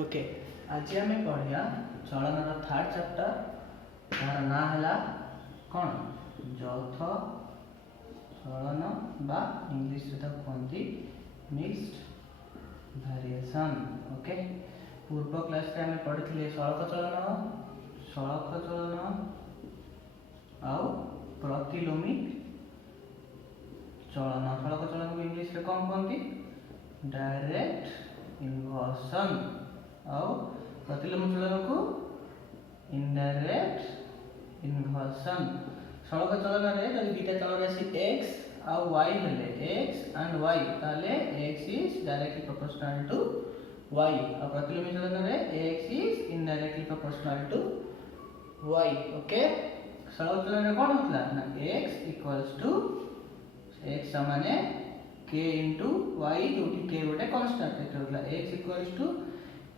Okay आज आम पढ़िया चलनर थर्ड चैप्टर तार ना है कौन यौथ चलन बा इंग्लिश कहते मिक्स्ड वेरिएशन। ओके पूर्व क्लास रे आम पढ़ी सड़क चलन आउ प्रतिलोमिक चलन। सड़क चलन को इंग्लिश रे कौन कहते डायरेक्ट इन्वर्सन आउ प्रतिलोम चलन को इनडायरेक्ट इन्वर्सन। सड़क चलन रे जब दुटा चलन राशि x आउ y हेले x एंड y ताले x is directly proportional to y और प्रतिलोमी चलन रे x is indirectly proportional to y। Okay सड़क चलन रे कोन होतला ना x इक्वल्स टू x माने k into y जोटी k गोटे कांस्टेंट होतला x equals to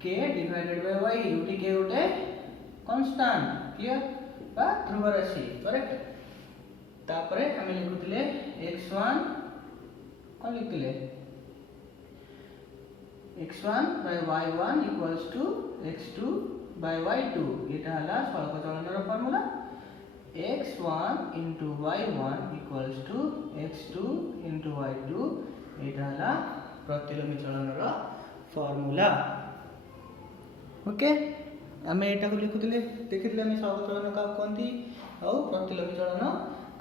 k divided by y जोटी k गोटे कांस्टेंट क्लियर बा ध्रुव राशि करेक्ट। तापरे हम लिखुतले x1 cone लिखुतले x1 by y1 equals to x2 by y2 एटा हला सड़क चलन रो formula x1 into y1 equals to x2 into y2 एटा हला प्रतिलोमी चलन रो फार्मूला। ओके आमे एटा को लिखुतले देखितले आमे सड़क चलन का कोनती और प्रतिलोमी चलन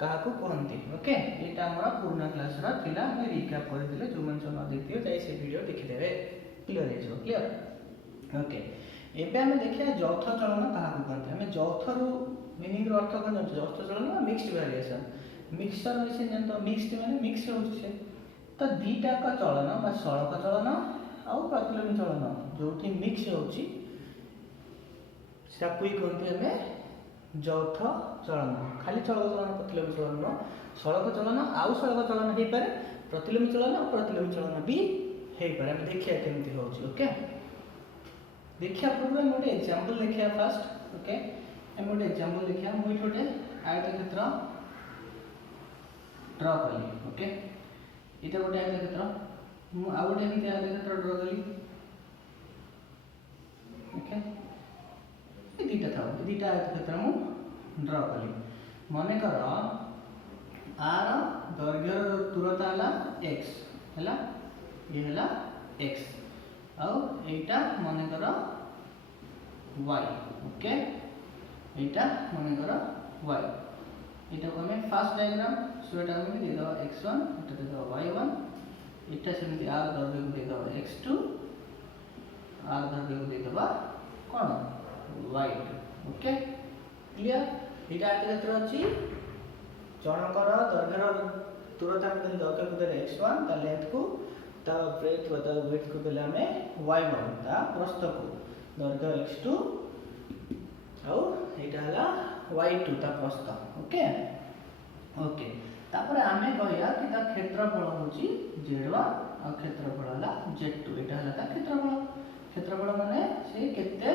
का को कोनती। ओके एटा हमरा पूर्ण क्लास रा थिला मैं रिकैप कर दिले जो मन न देखियो चाहे से वीडियो देखि देबे क्लियर हे जो क्लियर। ओके एबे हमें देखिया यौथ चलन का को कोनती हमें यौथ रो मीनिंग रो अर्थ कोन यौथ चलन मिक्स्ड वेरिएशन मिक्सचर होइसे जन तो मिक्स्ड माने मिक्स होइसे तो दीटा का चलन बा सड़क चलन और प्रतिलोमी चलन जोठी मिक्स होची साकुई कोनती हमें यौथ चलन। खाली सड़क चलन प्रतिलोमी चलन सड़क चलन आउ सड़क चलन हे पारे प्रतिलोमी चलन और प्रतिलोमी चलन भी हे पारे हम देखिया केमती होची। ओके देखिया पूर्व हम गोटे एग्जांपल देखिया फर्स्ट। ओके हम गोटे एग्जांपल देखिया मुई गोटे आयतक्षेत्र ड्रा कली। ओके इटा गोटे आयतक्षेत्र मु आ गोटे एमती आयतक्षेत्र ड्रा कली। ओके ए दीटा था दीटा आयतक्षेत्र मु ड्रा कली माने कर आर दैर्घ्य दूरता हला x हला ये हला x और एटा माने कर y। ओके एटा माने कर y एटा को हमें फर्स्ट डायग्राम सो एटा को दे दो x1 एटा दे दो y1 एटा सेमती r दैर्घ्य को दे दो x2 r दैर्घ्य को दे दो कोन y। ओके क्लियर एटा आयतक्षेत्र अछि जनकर दैर्घ्य दूरता में दैर्घ्य को दे x1 ता लेंथ को ता ब्रेथ व ता विड्थ को देला में y1 ता प्रस्थ को दैर्घ्य x2 और एटा हला y2 ता प्रस्थ। ओके ओके तापर आमे कहया कि ता क्षेत्रफल होची z1 और क्षेत्रफल हला z2 एटा हला ता क्षेत्रफल माने से केते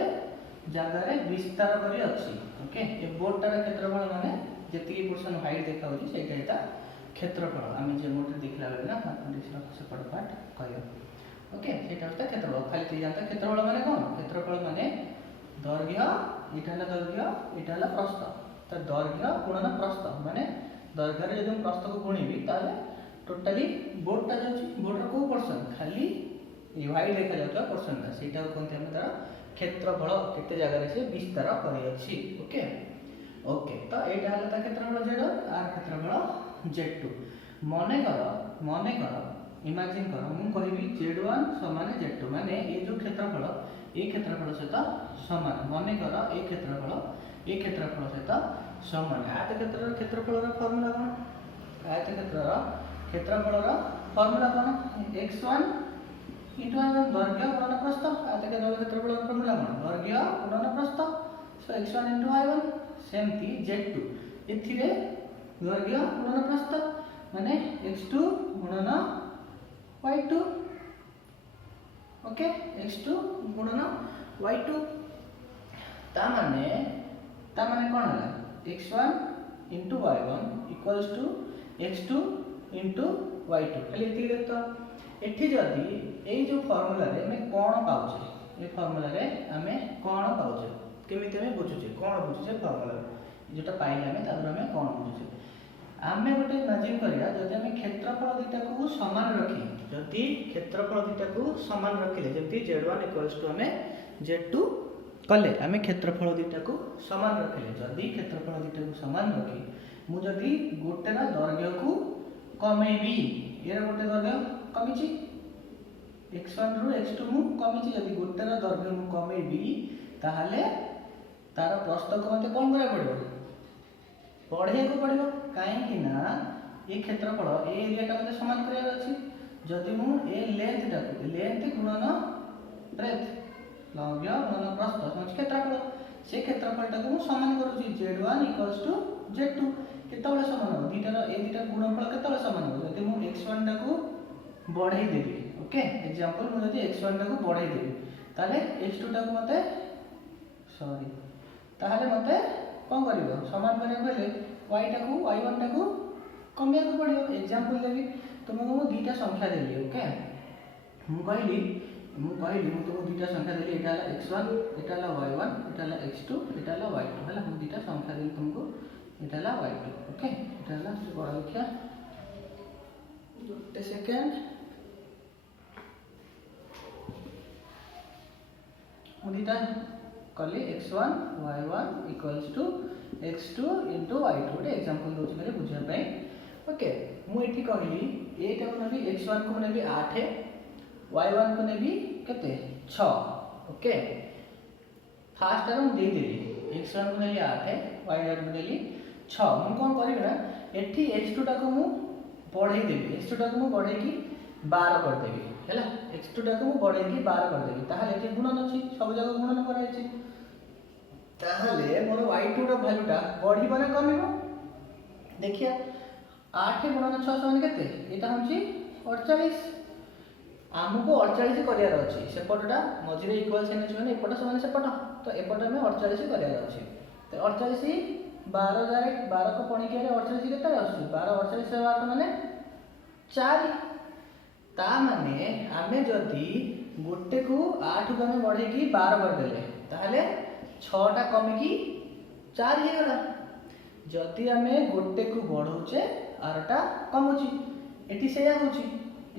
जगह रे विस्तार करी अछि। ओके ए बोर्डटार क्षेत्रफल माने जति पोर्शन हाइट देखा होची सेटा एटा क्षेत्रफल आमे जे मोटर देखला बेले ना मैथमेटिक्स से पढ़ पाठ कहयो। ओके सेटा होता क्षेत्रफल खाली ते जानता क्षेत्रफल माने कोन क्षेत्रफल माने दैर्घ्य एटा हला दैर्घ्य एटा हला प्रस्थ त दैर्घ्य गुणन प्रस्थ माने दैर्घ्य रे जदि प्रस्थ को गुणीबी ताले टोटली बोर्डटा जाउची बोर्डर को पोर्शन खाली ये हाइट देखा जाउता पोर्शन ता सेटा कोनते हम तार क्षेत्रफल केते जगह रे से विस्तार करी अछि। ओके ओके तो एटा हला ता क्षेत्रफल z आर क्षेत्रफल z2 मने कर इमेजिन कर मु कहबी z1 समान z2 माने ए जो क्षेत्रफल सहित समान मने कर ए क्षेत्रफल सहित समान आयतक्षेत्र क्षेत्रफल फार्मूला कोन आयतक्षेत्र क्षेत्रफल फार्मूला कोन x1 into दैर्घ्य गुणन प्रस्थ आयतक्षेत्र क्षेत्रफल फार्मूला कोन दैर्घ्य गुणन प्रस्थ सो x1 into y1 सेमती z2 एथिरे दैर्घ्य गुणन प्रस्थ माने x2 गुणन y2। ओके x2 गुणन y2 ता माने कोन हला x1 into y1 equals to x2 into y2 खाली एति देखतो एठी जदी ए जो फार्मूला रे मैं कोन पाउछे ये फॉर्मूला रे आमे कोन पाउछे केमिति हमें बुझुछे कोन बुझुछे फॉर्मूला जेटा पाइले हमें तापर हमें कोन बुझुछे आमे गोटे इमेजिन करिया जदि हमें क्षेत्रफल दुईटा को समान रखी जदि क्षेत्रफल दुईटा को समान रखिले जति z1 = हमें z2 कले आमे क्षेत्रफल दुईटा को समान रखिले जदि क्षेत्रफल दुईटा को समान रखी मु जदि गोटेर दैर्घ्य को कमेबी यार गोटे दैर्घ्य कमिची x1 रु x2 मु कमिची जदि गोटेर दैर्घ्य मु कमेबी ताहाले तार प्रस्थ को मते कोन करा पड़िबो पढ़े को पड़िबो काहे कि ना ये क्षेत्रफल ए एरिया टा मते समान करिया अछि जदि मु ए लेंथ गुणन ब्रेथ लंब्य गुणन प्रस्थ समान क्षेत्रफल से क्षेत्रफल टा को मु समान करूची z1 = z2 केतबेले समान हो दीटार ए दीटा गुणनफल केतबेले समान हो जदि मु x1 टा को बढ़ाई देबी ओके एग्जांपल मु जदि x1 टा को बढ़ाई देबी ताले x2 टा को मते सॉरी ताहले मते कोन करिवो समान करे पहले y टा को y1 टा को कमिया को पड़ियो एग्जांपल देबी तुमको मु दीटा संख्या देली ओके मु कहली मु तुमको दीटा संख्या देली एटा x1 एटा y1 एटा x2 एटा y2 हला मु दीटा संख्या देली तुमको एटा y2 ओके एटा से बड़ा लिखिया गोटे सेकंड मु दीटा कली x1 y1 = x2 * y2 गोटे एग्जांपल दोछ मेरे बुझिया पई ओके मु एठी कहली ए टा को नेबी x1 को नेबी 8 y1 को नेबी केते 6 ओके फास्ट टाइम दे देली x1 को नेली 8 y1 को नेली 6 मु कोन करिबे ना एठी x2 टा को मु बढ़ाई देबी x2 टा को मु बढ़ाई की 12 कर देबी हैला x2 टा को मु बढ़ाई की 12 कर देबी ताहाले एठी गुणन अछि सब जगह गुणन कराइ अछि ताहले मोर y2 रो वैल्यू टा बढ़िबो ना कमिबो देखिया 8 गुणन 6 समान केते एटा होची 48 हमको 48 करियार अछि सेपटटा मझिरे इक्वल साइन अछि माने एपट समान सेपट तो एपट में 48 करियार अछि तो 48 12 जाय 12 को पणी के 48 केते आछि 12 48 से 8 माने 4 ता माने आमे जदी गोटे को 8 को हम बढ़े की 12 कर देले ताहले 6 टा कमी की 4 हे गला जदी हमें गोटे को बढ़ौचे आरटा कमुची एटी सेया होची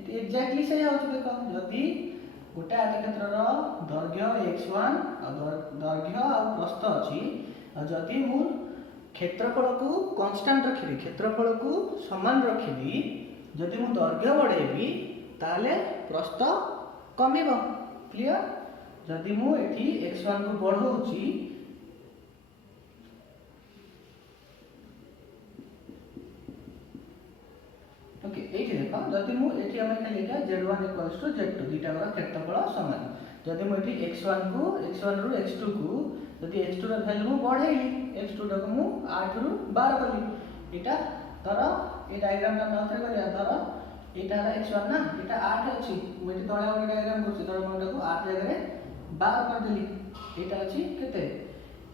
एटी एग्जैक्टली सेया होची देखो जदी गोटे आयतक्षेत्र रो दैर्घ्य x1 दैर्घ्य आ प्रस्थ अछि जदी मु क्षेत्रफल को कांस्टेंट रखिबी क्षेत्रफल को समान रखिबी जदी मु दैर्घ्य बढ़ेबी ताले प्रस्थ कमिबो क्लियर जदी मु एठी x1 को बढ़ौची ओके एठी देखो जदी मु एठी हम खाली लिखा z1 = z2 दीटा का क्षेत्रफल समान जदी मु एठी x1 रु x2 को जदी x2 रो वैल्यू मु बढ़ेली x2 टा को मु 8 रु 12 करली एटा धरो ए डायग्राम ता नथरे करिया धरो एटा x1 ना एटा 8 अछि मु एठी तळे ओडी डायग्राम करछि धरो मु एटा को 8 जगह रे 12 कर देली एटा अछि केते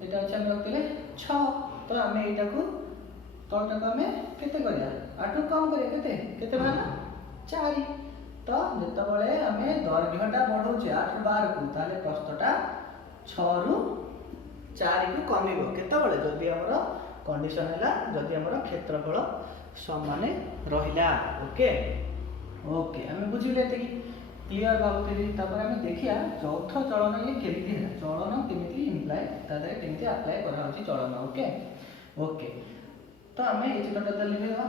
एटा अछि हम रखतिले 6 तो हमें एटा को तळटा को हमें केते करिया 8 कम करिया केते केते भाला 4 तो जत्ता बळे हमें दैर्घ्यटा बढ़ौछि 8 रु 12 को ताले प्रस्थटा 6 रु 4 को कमिबो केते बळे जदी हमरो कंडीशन हैला जदी हमरो क्षेत्रफल समान रहिला ओके ओके हमें बुझिले एते की क्लियर भाबुतली तापर हमें देखिया चौथा चलन ये केमिति है चलन केमिति इंप्लाय तादे केमिति अप्लाई करा होछि चलन ओके ओके तो हमें ए चित्रटा लिखिबा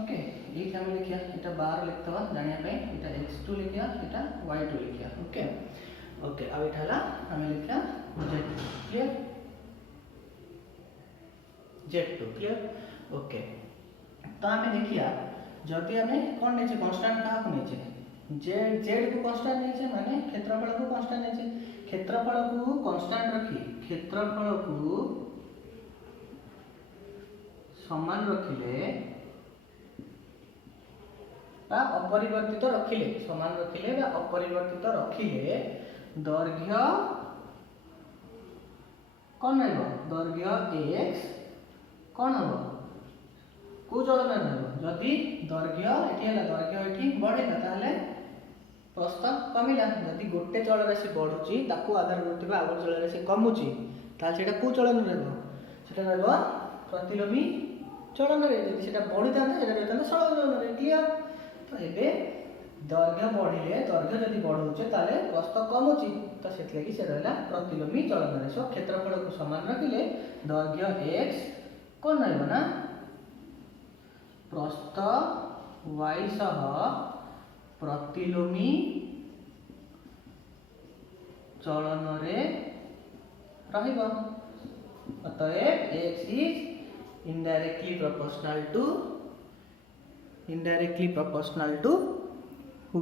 ओके एठी हमें लिखिया एटा 12 लिखतबा जानिया पे एटा x2 लिखिया एटा y2 लिखिया ओके ओके अब एठाला हमें लिखिया z clear z2 clear okay तो हमें देखिया जदी हमें कोन नेचे कांस्टेंट का को नेचे z को कांस्टेंट नेचे माने क्षेत्रफल को कांस्टेंट नेचे क्षेत्रफल को कांस्टेंट रखी क्षेत्रफल को समान रखिले बा अपरिवर्तित रखिले समान रखिले बा अपरिवर्तित रखिले दैर्घ्य कोन रहबो दैर्घ्य x कोन हबो को चलन रहबो जदी दैर्घ्य एठी हला दैर्घ्य एठी बढ़ेला ताले प्रस्थ कमिला जदि गोटे चल राशि बढ़ुची ताकू आधार करुवा आउ गोटे चल राशि कमुची ताल सेटा को चलन रहबो सेटा रहबो प्रतिलोमी चलन रे जदि सेटा बढ़ी था सेटा रहता सरल चलन रे क्लियर। तो एबे दैर्घ्य बढ़िले दैर्घ्य जदि बढ़ुचे ताले प्रस्थ कमुची तो सेत लगी से रहला प्रतिलोमी चलन रे। सो क्षेत्रफल को समान रखिले दैर्घ्य x कोन रहबो ना प्रस्थ y सह प्रतिलोमी चलन रे रहिबो। अतएव x is indirectly proportional to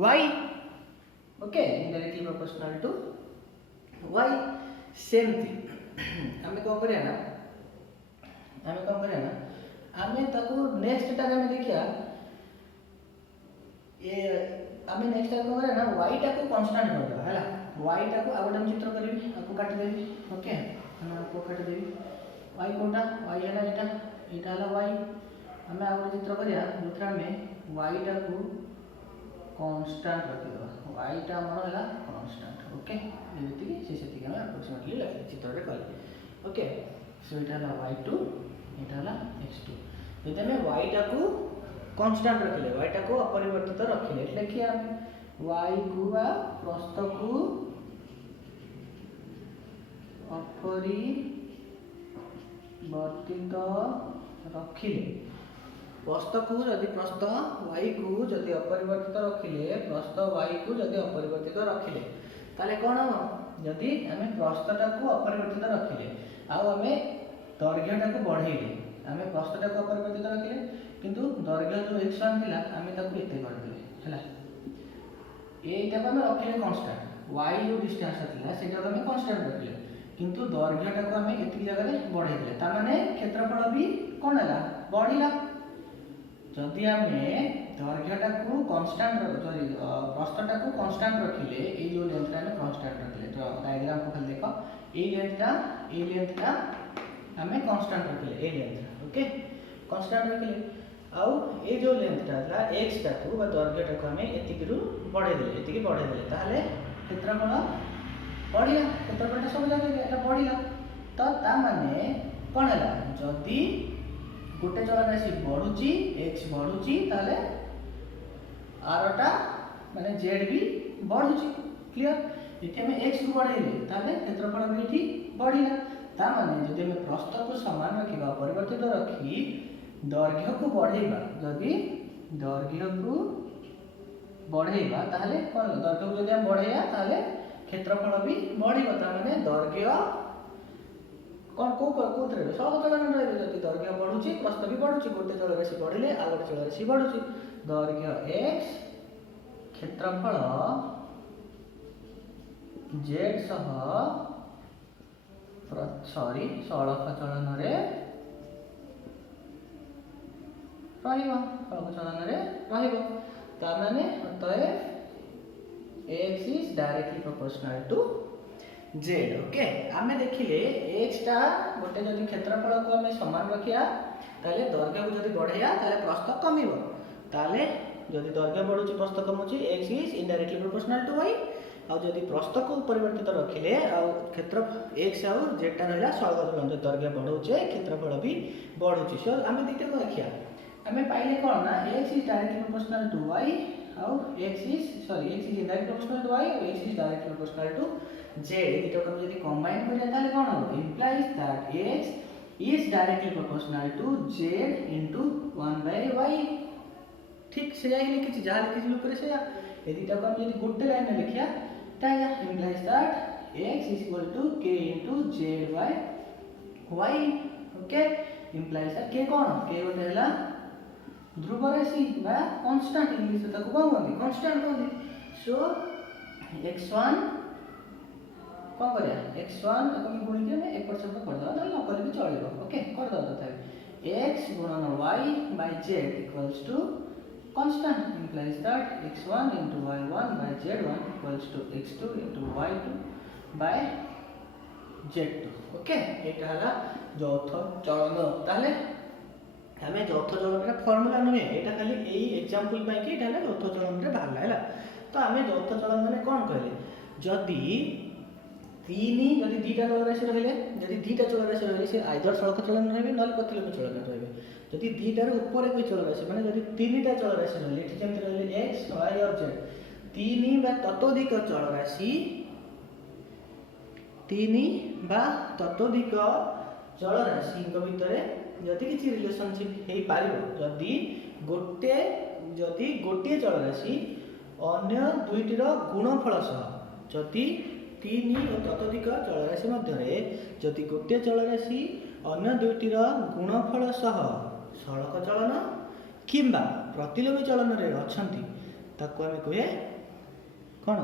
y. Okay indirectly proportional to y same thing हमें कौन करिया ना हमें ताको नेक्स्ट टाइम हमें देखिया ये हमें नेक्स्ट टाइम कौन करिया ना y टा को कांस्टेंट कर देबा हैला y टा को आगोटा चित्र करबी आपको काट देबी ओके हम आपको काट देबी y कोटा y हैला एटा हैला y हमें आगोटा चित्र करिया दूसरा में y टा को कांस्टेंट रखि देबा y टा हमर हैला कांस्टेंट ओके एमिति कि से सेति हम अप्रोक्सीमेटली लिखि चित्र रे कल ओके। सो एटा हैला y2 एटा हैला x2 जदि हमें y टा को कांस्टेंट रखिले y टा को अपरिवर्तित रखिले એટલે कि हम y को बा प्रस्थ को अपरिवर्तित रखिले प्रस्थ को जदि प्रस्थ y को जदि अपरिवर्तित रखिले प्रस्थ y को जदि अपरिवर्तित रखिले ताले कोन हो जदि हमें प्रस्थटा को अपरिवर्तित रखिले आ हमें दैर्घ्यटा को बढ़ाइले हमें प्रस्थटा को अपरिवर्तित रखिले किंतु दैर्घ्य जो x1 थिला हमें ताको एते कर देले हैला एटा को हमें रखिले कांस्टेंट y जो डिस्टेंस थिला सेटा को हमें कांस्टेंट रखिले किंतु दैर्घ्यटा को हमें एति जगह रे बढ़ाइ देले ता माने क्षेत्रफल भी कोन हैला बढ़िला। जदि हमें दैर्घ्यटा को कांस्टेंट सॉरी प्रस्थटा को कांस्टेंट रखिले ए जो लेंथटा में कांस्टेंट रखिले तो डायग्राम को खाली देखो ए लेंथटा हमें कांस्टेंट रखिले ए लेंथ ओके कांस्टेंट रखिले आउ ए जो लेंथटा था x टा को बा दैर्घ्यटा को हमें एतिकी रु बढ़ाइ देले ताले क्षेत्रफल बढ़िया क्षेत्रफलटा सब जगह एटा बढ़िला तो ता माने कोन हैला जदि गोटे चल राशि बढ़ुची x बढ़ुची ताले आरटा माने z भी बढ़ुची क्लियर इथे हम x को बढ़ाइले ताले क्षेत्रफल भी एठी बढ़िला ता माने जदि हम प्रस्थ को समान रखिबा परिवर्तित रखी दैर्घ्य को बढ़ाइबा जदि दैर्घ्य को बढ़ाइबा ताले कोन दैर्घ्य को जदि हम बढ़ाइया ताले क्षेत्रफल भी बढ़िबा ता माने दैर्घ्य कौन को रे सब चलन रे जति दैर्घ्य बढ़ुची प्रस्थ भी बढ़ुची गोटे चल राशि बढ़िले आ गोटे चल राशि बढ़ुची दैर्घ्य x क्षेत्रफल z सह सड़क चलन रे रहिबो ता माने अतएव x is directly proportional to z okay आमे देखिले x टा गोटे जदि क्षेत्रफल को हमें समान रखिया ताले दैर्घ्य को जदि बढ़ाया ताले प्रस्थ कमिबो ताले जदि दैर्घ्य बढ़ुची प्रस्थ कमुची x is indirectly proportional to y आ जदि प्रस्थ को परिवर्तित रखिले आ क्षेत्र x आ z टा रहला सरल चलन दैर्घ्य बढ़ुचे क्षेत्रफल भी बढ़ुची। सो आमे दिते को देखिया हमें पाइले कोन ना x is directly proportional to y और x is indirectly proportional to y और x is directly proportional to z एटा को यदि कंबाइन करिया ताले कोन हो implies that x is directly proportional to z into 1 by y ठीक से जाई लिखि जा लिखि ऊपर से यदि ता को हम यदि गोटे लाइन में लिखिया ता implies that x is equal to k into z by y okay implies that k cone k गोटे हला ध्रुव राशि बा कांस्टेंट इंग्लिश में ताको कहबो कांस्टेंट कहबो। सो x1 कोन करिया x1 को हम गुणित में 1% कर दो न कर भी चलेबो ओके कर दो तथा x गुणन y by z equals to constant implies that x1 into y1 by z1 equals to x2 into y2 by z2 okay एटा हला चौथ चलन ताले हमें चौथ चलन रे फार्मूला नहे एटा खाली एई एग्जांपल पाई कि एटा चौथ चलन रे बाहरला हैला तो आम यौथ चलन मैंने कौन कहले जदि तीन जदि दुईटा चलराशि रहिले जदि दुईटा चलराशि रहिले से आइदर सड़क चलन रहे ना प्रतिलोमी चलन रहे जदि दुईटार ऊपर कोई चलराशि माने जदि तीनटा चलराशि रहिले एठी जेमति रहिले x y और z तीन बा ततोधिक चलराशि तीन बा ततोधिक चलराशि भितर जदि किसी रिलेशनशिप हो पार जदि गोटे चलराशि अन्य दुईटर गुणफल सह जदि तीन और ततोधिक चलराशि मध्य जदि गोटे चलराशि अन्य दुईटर गुणफल सह सड़क चलन किंबा प्रतिलोमी चलन रे अछंती ताको आमे कहे कौन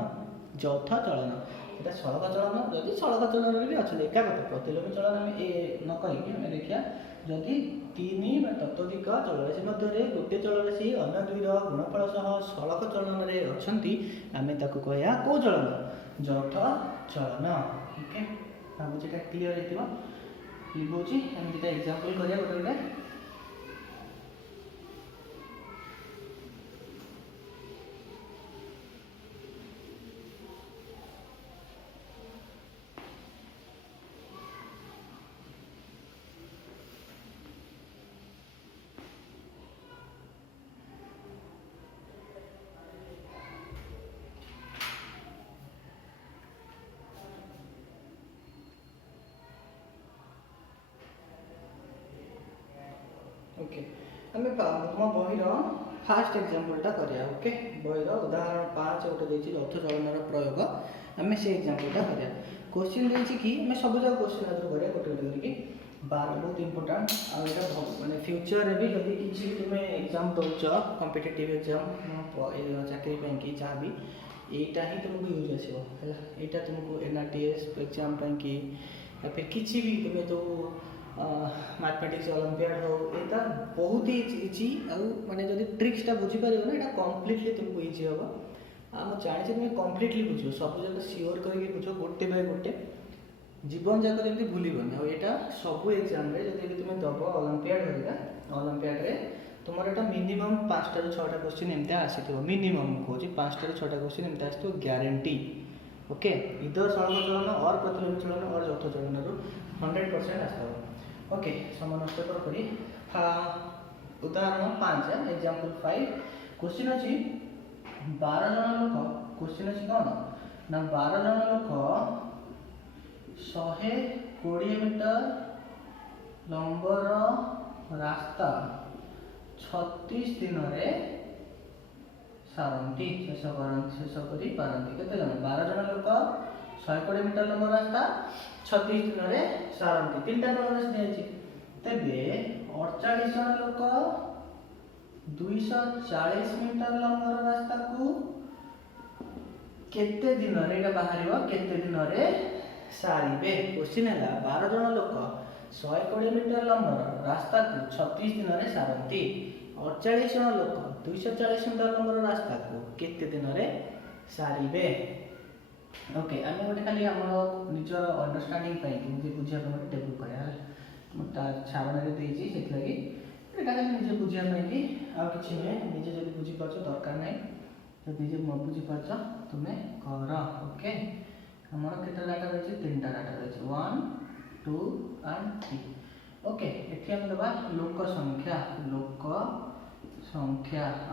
यौथ चलन एटा सड़क चलन जदि सड़क चलन रे भी अछि एका कथा प्रतिलोमी चलन आमे ए न कहि आमे देखिया जदि तीन बा ततोधिक चलराशि मध्य गोटे चलराशि अन्य दुईर गुणफल सह सड़क चलन रे अछंती आमे ताको कहया को चलन यौथ चलन ओके भाबु जेटा क्लियर हेतिबा लिखोची हम जेटा एग्जांपल करिया गोटे ओके हमें तुम बही फास्ट एग्जांपलटा करिया ओके बही उदाहरण 5 गोटे देछि यौथ चलनर प्रयोग आम से एग्जांपलटा करिया क्वेश्चन देछि कि मैं सब जगह क्वेश्चन आंसर करिया गोटे गोटे करके बार बहुत इंपोर्टेंट आ एटा माने फ्यूचर रे भी जदि किछि तुम एग्जाम दउछ कॉम्पिटिटिव एग्जाम चाकरी ପାଇଁ कि जहाँ भी एटा ही तुमको यूज आसीबो हैला एटा तुमको एनआरटीएस एग्जाम ପାଇଁ कि या फिर किछि भी तुम जो मैथमेटिक्स ओलंपियाड हो एटा बहुत ही इजी आ माने जदि ट्रिक्सटा बुझी पारियो ना एटा कंप्लीटली तुमको इजी होबो आ म जानि जे तुम कंप्लीटली बुझियो सब जगह श्योर करके बुझो गोटे बाय गोटे जीवन जाक जेमति भूलिबोनी आ एटा सब एग्जाम रे जदि भी तुम दबो ओलंपियाड होगा ओलंपियाड रे तुमर एटा मिनिमम 5 टा 6 टा क्वेश्चन एमते आसीथिबो मिनिमम कोची 5 टा 6 टा क्वेश्चन एमते आसीथिबो गारंटी ओके इधर सड़क चलन और प्रतिलोमी चलन और यौथ चलन रो 100% आस्तबो ओके समान नष्ट करी उदाहरण 5 एग्जांपल 5 क्वेश्चन अछि 12 जन लोक क्वेश्चन अछि कोन ना 12 जन लोक 120 मीटर लंबर रास्ता 36 दिन रे सारंती शेष करी पारंती केते जन 12 जन लोक 120 मीटर लंबर रास्ता 36 दिन रे सारंती तीनटा चलराशि दियाछि तेबे 48 जन लोक 240 मीटर लंबर रास्ता को केते दिन रे एटा बाहरिबो केते दिन रे सारिबे क्वेश्चन है 12 जन लोक 120 मीटर लंबर रास्ता को 36 दिन रे सारंती 48 जन लोक 240 मीटर लंबर रास्ता को केते दिन रे सारिबे ओके आम गोटे खाली आम निजर अंडरस्टांडिंग कि बुझा टेबुल कर छावना देती से लगी खाली निजे बुझापी कि आ कि नुहे निजे जब बुझीपार दरकार ना जब निजे न बुझीपार तुम्हें कर ओके आम केत डाटा रही 3टा डाटा रही 1 2 एंड 3 ओके ये दबा लोक संख्या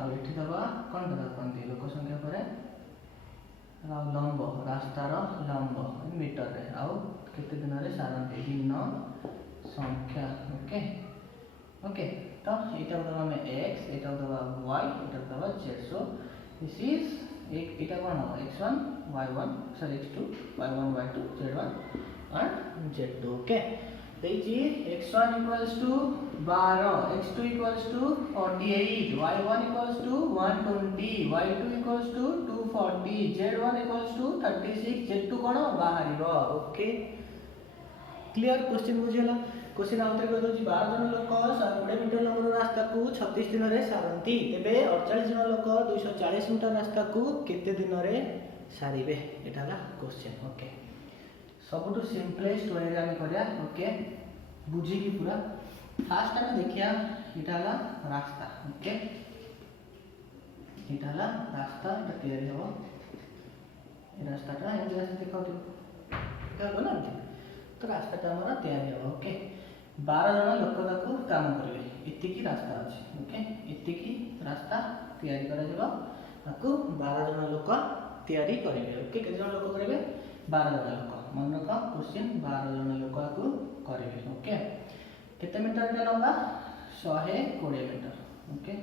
आठी दबा कौन दबा कहते लोक संख्या पर लंब रास्तार लंब मीटर रे आउ केते दिन रे सारंती दिन संख्या ओके ओके तो एटा दबा में x एटा दबा y एटा दबा z सो दिस इज एक एटा कोन हो x1 y1 sorry x2 y1 y2 z1 and z2 okay देखिए x1 equals to 12 x2 equals to 48 y1 equals to 120 y2 equals to 240 z1 equals to 36 z2 कोन बाहरिबो okay clear question बुझियला question आउथरे कह दोची 12 जन लोक 120 मीटर लंबर रास्ता को 36 दिन रे सारंती तेबे 48 जन लोक 240 मीटर रास्ता को केते दिन रे सारिबे एटाला क्वेश्चन ओके सबुठु सिंपलेस्ट वे रे हम करिया ओके बुझी की पूरा फास्ट हम देखिया एटाला रास्ता ओके एटाला रास्ता एटा क्लियर हो ए रास्ताटा एमती रास्ता देखाउथिबो देखा ना तो रास्ताटा हमर तैयारी हो ओके 12 जन लोक ताको काम करेंगे एतिकी रास्ता अच्छे ओके एतिकी रास्ता तैयारी करा जिवो ताको 12 जन लोक तैयारी करेंगे ओके केते जन लोक करेंगे 12 जन लोक मन रख क्वेश्चन 12 जन लोक आको करेंगे ओके केते मीटर टा लंबा 120 मीटर ओके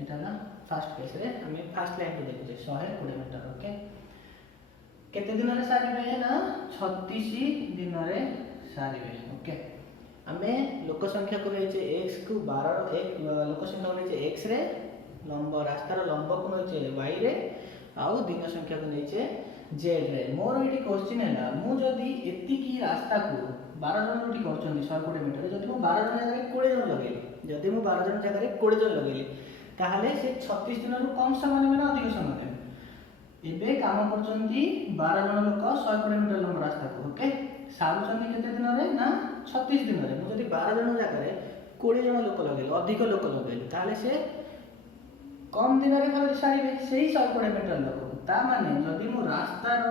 एटा ना फर्स्ट केस रे हमें फर्स्ट लाइन को देखुचे 120 मीटर ओके केते दिन रे सारिबे ना 36 दिन रे सारिबे ओके आमे लोक संख्या को लेचे x को 12 एक लोक संख्या को लेचे x रे लंब रास्तार लंब को लेचे y रे आउ दिन संख्या को लेचे z रे मोर एटी क्वेश्चन है मु जदी एति की रास्ता को 12 जन रोटी करछन 120 मीटर जदी मु 12 जन जगह 20 जन लगेली जदी मु 12 जन जगह 20 जन लगेली ताहले से 36 दिन रु कम समय नेबे ना अधिक समय नेबे एबे काम करछंती 12 जन लोक 120 मीटर लंब रास्ता को ओके सारुचंदी केते दिन रे ना 36 दिन रे मु जदी 12 जन जगह रे 20 जन लोक लगेली अधिक लोक लगेली ताहले से कम दिन रे खाली सारिबे सेही 120 मीटर लोक ता माने जदी मु रास्तार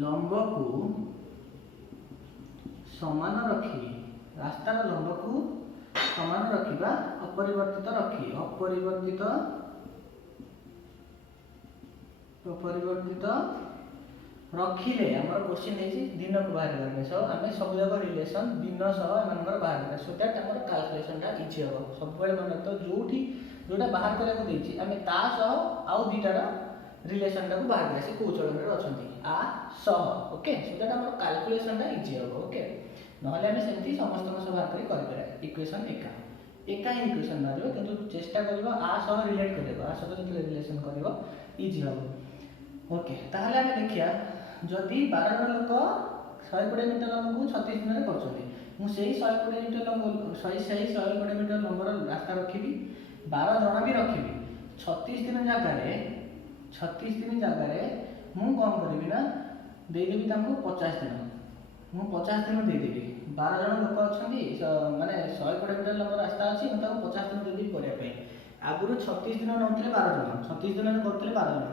लंब को समान रखी रास्तार लंब को समान रखिबा अपरिवर्तित रखी अपरिवर्तित रखिले हमर क्वेश्चन है दिन को बाहर करबे सो हमें सब जगह रिलेशन दिन सह एमानकर बाहर करबे सो दैट हमर कैलकुलेशन टा इजी हो सब बेले मन तो जोठी जोटा बाहर करे को देछि हमें ता सह आउ दीटार रिलेशन टा को बाहर करे से को चलन रे अछंती आ सह ओके सो दैट हमर कैलकुलेशन टा इजी हो ओके नहले हमें सेमती समस्त को बाहर करी करे इक्वेशन एका ही इक्वेशन मारिबो किंतु चेष्टा करबो आ सह रिलेट करबो आ सह जति रिलेशन करबो इजी हो ओके ताहले हमें देखिया जदि 12 जन लोक 120 मीटर लंब को 36 दिन रे करछथि मु सेही 120 मीटर लंब सही 120 मीटर लंबर रास्ता रखिबी 12 जन भी रखिबी 36 दिन जगह रे मु कम करबी ना दे देबी तांको 50 दिन मु 50 दिन दे देबी 12 जन लोक अछंती माने 120 मीटर लंब रास्ता अछि मु ताको 50 दिन देबी करिया पे आगुरु 36 दिन नथिले 12 जन 36 दिन करथिले 12 जन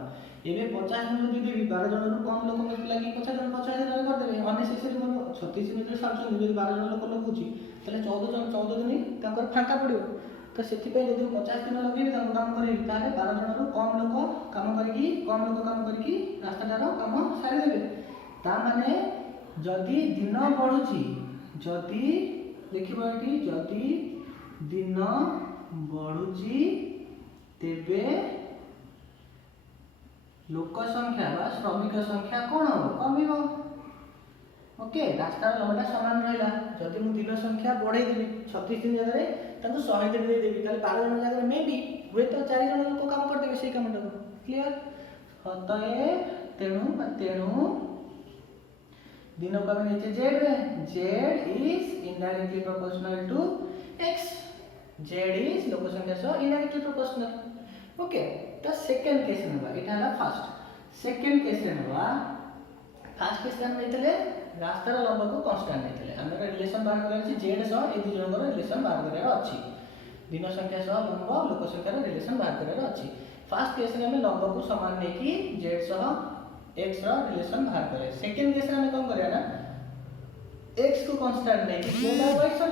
एबे 50 दिन दे देबी 12 जन रु कम लोक मत लागी 50 दिन कर देबे अननेसेसरी मन 36 दिन सारछ जदि 12 जन लोक लगुची तले 14 दिन ताकर फांका पड़ियो तो सेति पे जदि 50 दिन लगेबी ताको काम करेबी ताले 12 जन रु कम लोक काम करकी रास्ताटार काम सारी देबे ता माने जदि दिन बढ़ुची जदि देखिबो एठी जदि दिन बढ़ुची तेबे लोक संख्या बा श्रमिक संख्या कोन हो कमिबो ओके रास्तार लंबटा समान रहला जदि मु दिन संख्या बढ़ाई देबी 36 दिन जगह रे ताको 100 दिन दे देबी ताले 12 जन जगह मे बी हुए तो 4 जन लोक काम कर देबे सेही कामटा क्लियर हतए तेणु दिन को हम नीचे z is indirectly proportional to x z is लोक संख्या सह इनडायरेक्टली प्रोपोर्शनल ओके तो सेकंड केस नबा एटा हला फर्स्ट सेकंड केस नबा फर्स्ट केस हम लेतले रास्तार लंब को कांस्टेंट लेतले हमर रिलेशन बाहर करे छी z सह ए दु जनकर रिलेशन बाहर करे अछि दिन संख्या सह लंब लोक संख्या रो रिलेशन बाहर करे अछि फर्स्ट केस में लंब को समान नै कि z सह x रो रिलेशन बाहर करे सेकंड केस में कम करे ना x को कांस्टेंट नै कि z और y सह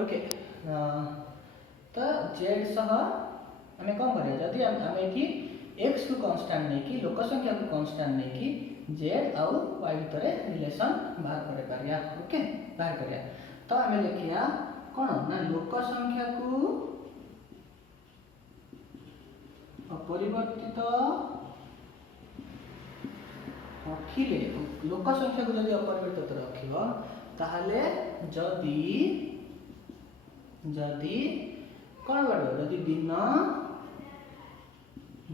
ओके तो z सह हमें कम करे जदि हम एठी x को कांस्टेंट नै कि लोक संख्या को कांस्टेंट नै कि z और y भितर रिलेशन बाहर करे पारिया ओके बाहर करिया तो हमें लिखिया कोन ना लोक संख्या को अपरिवर्तित रखिले लोक संख्या को जदि अपरिवर्तित रखिबो ताहले जदि कोन बडो जदि दिन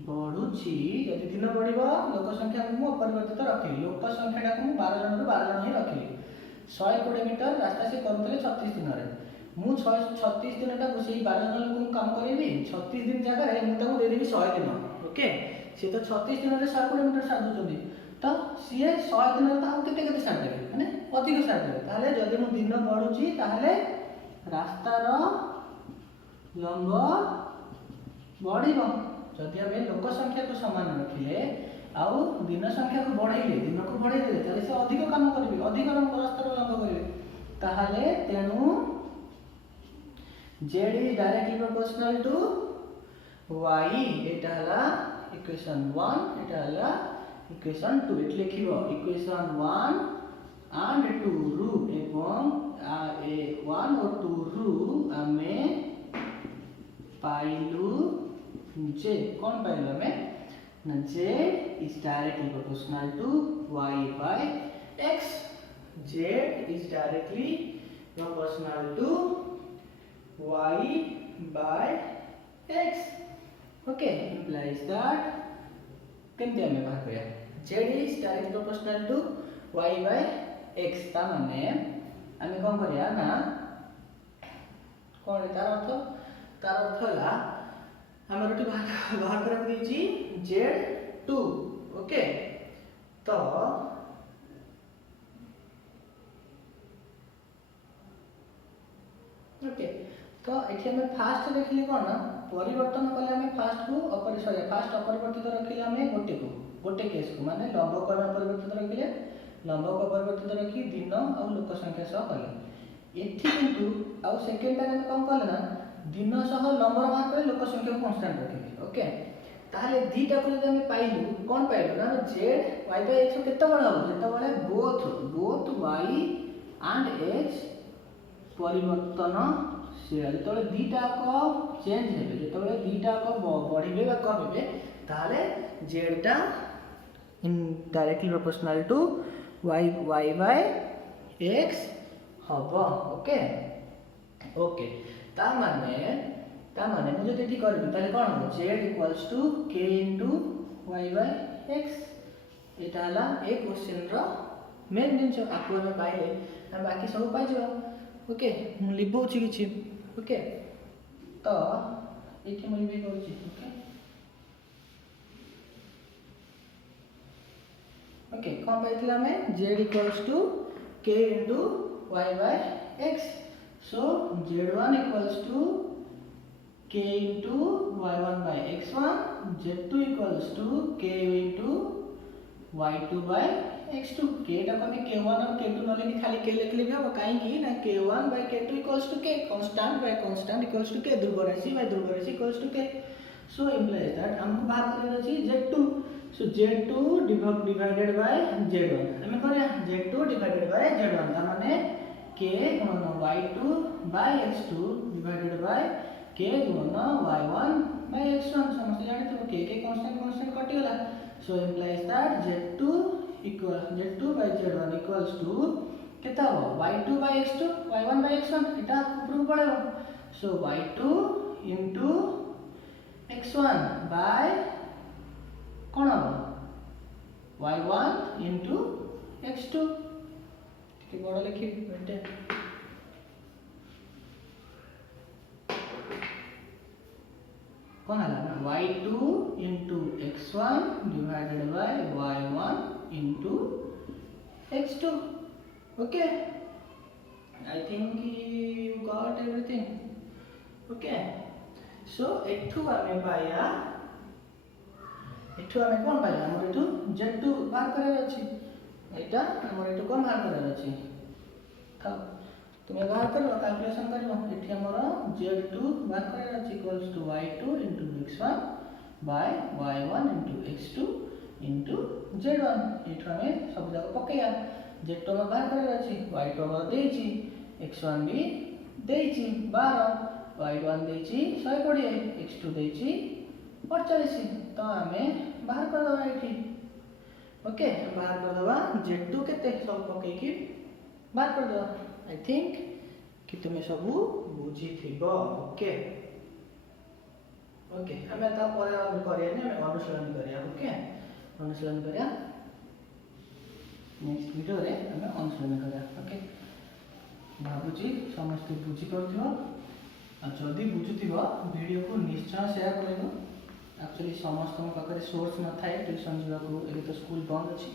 बढ़ुची जदि दिन बढ़िबो लोक संख्या को अपरिवर्तित रखिली लोक संख्या को 12 जन रु 12 जन ही रखिली 120 मीटर रास्ता से करतले 36 दिन रे मु 36 दिन टा से 12 जन लोक काम करेबी 36 दिन जगह रे मु ताको दे देबी 100 दिन ओके से तो 36 दिन रे 120 मीटर साथ दोचंदी तो सीए 100 दिन रे ताको केते साथ देबे माने अधिक साइड ताहले जदि मु दिन बढ़ुची ताहले रास्तार लंब बढ़िबो जदि आम लोक संख्या को समान रखिले आउ दिन संख्या को बढ़ाइले दिन को बढ़ाइले ताहले से अधिक काम करिवे अधिक रास्तार लंब करिवे ताहले तेणु z is directly proportional to y एटा हला इक्वेशन 1 एटा हला इक्वेशन 2 एट लिखिबो इक्वेशन 1 and 2 रू एवं 1 और 2 रू आमे पाइलु जे कोन पाइलु आमे ना z is directly proportional to y by x z is directly proportional to y by x okay implies that केमते हमें बात करिया z is directly proportional to y by x ता माने हमें कोन करिया ना कोन तार अर्थ ला हमर टू बाहर कर दीची z2 ओके तो ओके तो एठी हमें फास्ट देखिले कोन परिवर्तन कले हमें फास्ट को फास्ट अपरिवर्तित रखिले हमें गोटे केस को माने लंब को हमें परिवर्तित रखिले लंब को परिवर्तित रखी दिन और लोक संख्या सह कले एठी किंतु आ सेकंड टाइम हमें कोन कले ना दिन सह लंब बाहर करे लोक संख्या को कांस्टेंट रखिले ओके ताहले दीटा को जब हमें पाइलु कोन पाइलु ना z y by x केते बडा हो जेता बळे बोथ y and x परिवर्तनशील जो दीटा को चेंज हे जो दीटा को बढ़े कमे ताहले जेडटा in directly proportional to y by x हबो ओके ओके ता माने मु जदि एठी करबी ताले कोन हो z equals to k into y by x एटा हला ए क्वेश्चन रो मेन दिन आपको में पाइले हम बाकी सब पाइ जबो ओके मु लिबोछि किछि ओके तो एठी मु लिबे करछि ओके ओके कोन पाइथिला हमें z equals to k into y by x so z1 equals to k into y1 by x1 z2 equals to k into y2 by x2 k टा को हमें k1 और k2 न लेके खाली k लिख लेबे अब काहे की ना k1 by k2 equals to k constant by constant equals to k ध्रुव राशि by ध्रुव राशि equals to k so implies that हमको बात करना अछि z2 so z2 divided by z1 हमें करे z2 divided by z1 ता माने k गुणन y2 by x2 divided by k गुणन y1 by x1 समझ जाने तो k कांस्टेंट कटि गला so implies that z2 by z1 equals to केता हो y2 by x2 y1 by x1 एटा ऊपर पड़ेबो so y2 into x1 by कोन हो y1 into x2 के बड़ लिखि बेटे कोन हला ना y2 into x1 divided by y1 into x2 okay I think you got everything okay so एठू हमें पाया एठू हमें कोन पाया हमर एठू z2 बाहर करे अछि एटा हमर एठू कोन बाहर करे अछि था तुम्हें बाहर करो कैलकुलेशन करियो एठी हमर z2 बाहर करे अछि equals to y2 into x1 by y1 into x2 into z1 एठू हमें सब जगह पकेया z2 में बाहर करे अछि y2 में देछि x1 भी देछि 12 y1 देछि 120 x2 देछि 48 तो हमें बाहर कर दबा एठी ओके बाहर कर दबा z2 केते सब पके की बाहर कर दबा आई थिंक कि तुम्हें सब बुझी थिबो ओके ओके हमें ता पर करिया ने हमें अनुसरण करिया ओके अनुसरण करिया नेक्स्ट वीडियो रे हमें अनुसरण करिया ओके भाबुची समस्त बुझी करथियो आ जदी बुझुथिबो वीडियो को निश्चय शेयर करबो एक्चुअली समस्त पाखे सोर्स न थाए ट्यूशन जीवा को एबे तो स्कूल बंद अछि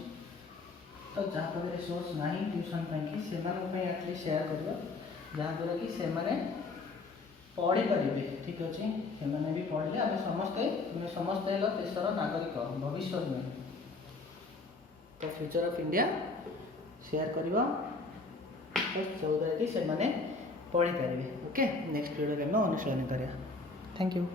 तो जहाँ पाखे रिसोर्स ना ट्यूशन कि से एटलिस्ट सेयार कर जहाँद्वारा कि से पढ़ी पारे ठीक अच्छे से भी पढ़ले आम समस्ते तुम्हें समस्ते देशर नागरिक भविष्य में तो फ्यूचर ऑफ इंडिया शेयर कर जो द्वारा कि से पढ़ी पारे। ओके नेक्स्ट वीडियो में अनुशीलन करें। Thank you.